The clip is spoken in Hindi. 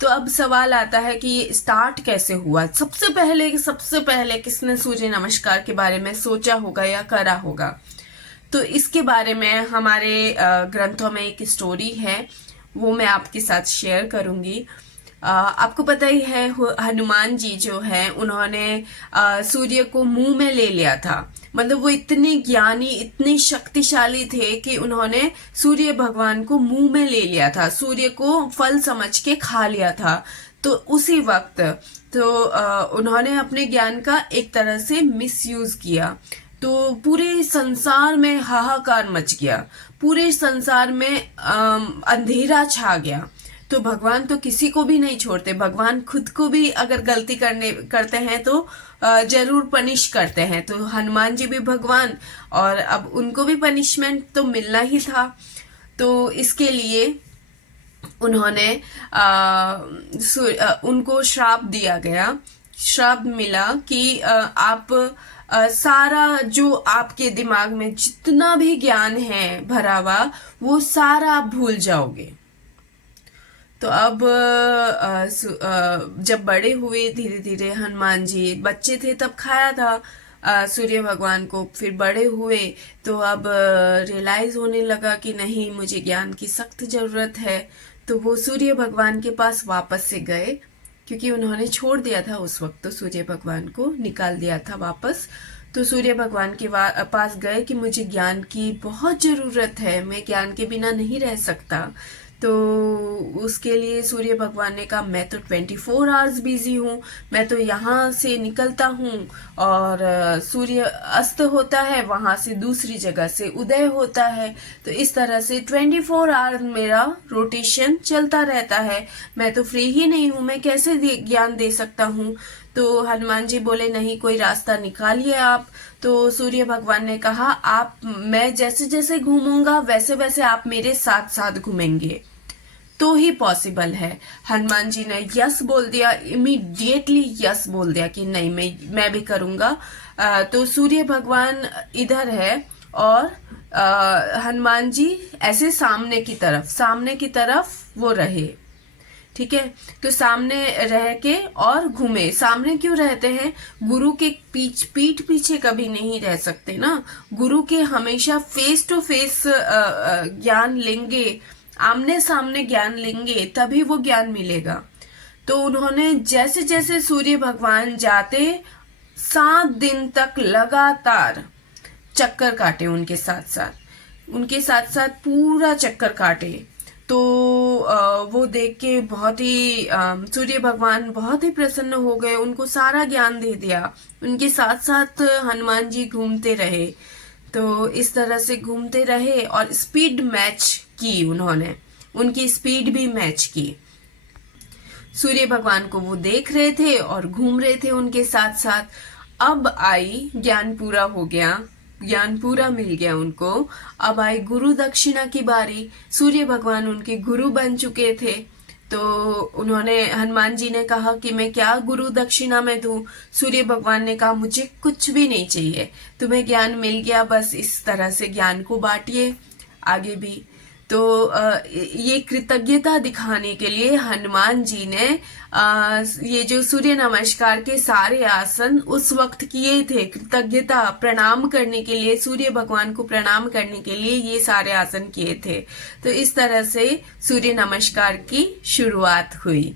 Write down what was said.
तो अब सवाल आता है कि ये स्टार्ट कैसे हुआ। सबसे पहले किसने सूर्य नमस्कार के बारे में सोचा होगा या करा होगा। तो इसके बारे में हमारे ग्रंथों में एक स्टोरी है, वो मैं आपके साथ शेयर करूंगी। आपको पता ही है हनुमान जी जो है उन्होंने सूर्य को मुंह में ले लिया था। मतलब वो इतने ज्ञानी इतने शक्तिशाली थे कि उन्होंने सूर्य भगवान को मुंह में ले लिया था, सूर्य को फल समझ के खा लिया था। तो उसी वक्त तो उन्होंने अपने ज्ञान का एक तरह से मिसयूज किया। तो पूरे संसार में हाहाकार मच गया, पूरे संसार में अंधेरा छा गया। तो भगवान तो किसी को भी नहीं छोड़ते, भगवान खुद को भी अगर गलती करते हैं तो जरूर पनिश करते हैं। तो हनुमान जी भी भगवान, और अब उनको भी पनिशमेंट तो मिलना ही था। तो इसके लिए उन्होंने उनको श्राप दिया गया, श्राप मिला कि आप सारा जो आपके दिमाग में जितना भी ज्ञान है भरा हुआ वो सारा आप भूल जाओगे। तो अब जब बड़े हुए धीरे धीरे, हनुमान जी बच्चे थे तब खाया था सूर्य भगवान को, फिर बड़े हुए तो अब रियलाइज होने लगा कि नहीं, मुझे ज्ञान की सख्त जरूरत है। तो वो सूर्य भगवान के पास वापस से गए, क्योंकि उन्होंने छोड़ दिया था उस वक्त, तो सूर्य भगवान को निकाल दिया था वापस। तो सूर्य भगवान के पास गए कि मुझे ज्ञान की बहुत जरूरत है, मैं ज्ञान के बिना नहीं रह सकता। तो उसके लिए सूर्य भगवान ने कहा, मैं तो 24 आवर्स बिजी हूँ, मैं तो यहाँ से निकलता हूँ और सूर्य अस्त होता है, वहां से दूसरी जगह से उदय होता है। तो इस तरह से 24 आवर्स मेरा रोटेशन चलता रहता है, मैं तो फ्री ही नहीं हूँ, मैं कैसे ज्ञान दे सकता हूँ। तो हनुमान जी बोले, नहीं, कोई रास्ता निकालिए आप। तो सूर्य भगवान ने कहा, आप, मैं जैसे जैसे घूमूंगा वैसे वैसे आप मेरे साथ साथ घूमेंगे तो ही पॉसिबल है। हनुमान जी ने यस बोल दिया, इमीडिएटली यस बोल दिया कि नहीं, मैं भी करूंगा। तो सूर्य भगवान इधर है और हनुमान जी ऐसे सामने की तरफ वो रहे। ठीक है, तो सामने रह के और घूमे। सामने क्यों रहते हैं? गुरु के पीठ पीछे कभी नहीं रह सकते ना। गुरु के हमेशा फेस टू फेस ज्ञान लेंगे, आमने सामने ज्ञान लेंगे, तभी वो ज्ञान मिलेगा। तो उन्होंने जैसे जैसे सूर्य भगवान जाते 7 दिन तक लगातार चक्कर काटे, उनके साथ साथ पूरा चक्कर काटे। तो वो देख के बहुत ही सूर्य भगवान बहुत ही प्रसन्न हो गए, उनको सारा ज्ञान दे दिया। उनके साथ साथ हनुमान जी घूमते रहे। तो इस तरह से घूमते रहे और स्पीड मैच की उन्होंने, उनकी स्पीड भी मैच की। सूर्य भगवान को वो देख रहे थे और घूम रहे थे उनके साथ साथ। अब आई, ज्ञान पूरा हो गया, ज्ञान पूरा मिल गया उनको। अब आई गुरु दक्षिणा की बारी। सूर्य भगवान उनके गुरु बन चुके थे। तो उन्होंने, हनुमान जी ने कहा कि मैं क्या गुरु दक्षिणा में दूं। सूर्य भगवान ने कहा, मुझे कुछ भी नहीं चाहिए, तुम्हें ज्ञान मिल गया, बस इस तरह से ज्ञान को बांटिए आगे भी। तो ये कृतज्ञता दिखाने के लिए हनुमान जी ने ये जो सूर्य नमस्कार के सारे आसन उस वक्त किए थे, कृतज्ञता प्रणाम करने के लिए, सूर्य भगवान को प्रणाम करने के लिए ये सारे आसन किए थे। तो इस तरह से सूर्य नमस्कार की शुरुआत हुई।